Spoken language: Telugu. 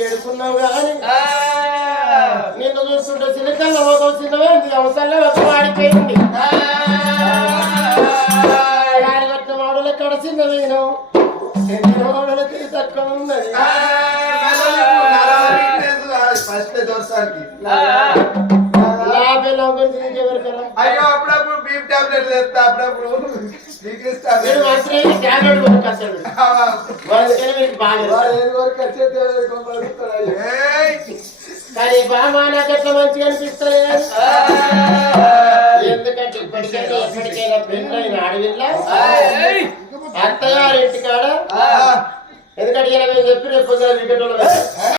చేరుకున్నావు కానీ నిన్ను చూస్తుంటే చిన్నకల్లో ఒక చిన్నవేంది అవసరంలో ఒక వాడిపోయింది వాడిగట్టిన వాడులు ఎక్కడ చిన్నవేను వాడులకి తక్కువ ఉన్నది అయ్యో అప్పుడప్పుడు బీప్ టాబ్లెట్ తెస్తా అప్పుడప్పుడు కానీ బామా నాకు ఎట్లా మంచిగా అనిపిస్తుంది ఎందుకంటే ఎప్పటికైనా పెళ్ళైన అడవిలో అత్తగారింటి కాడ ఎందుకంటే మేము చెప్పి రేపు వికెట్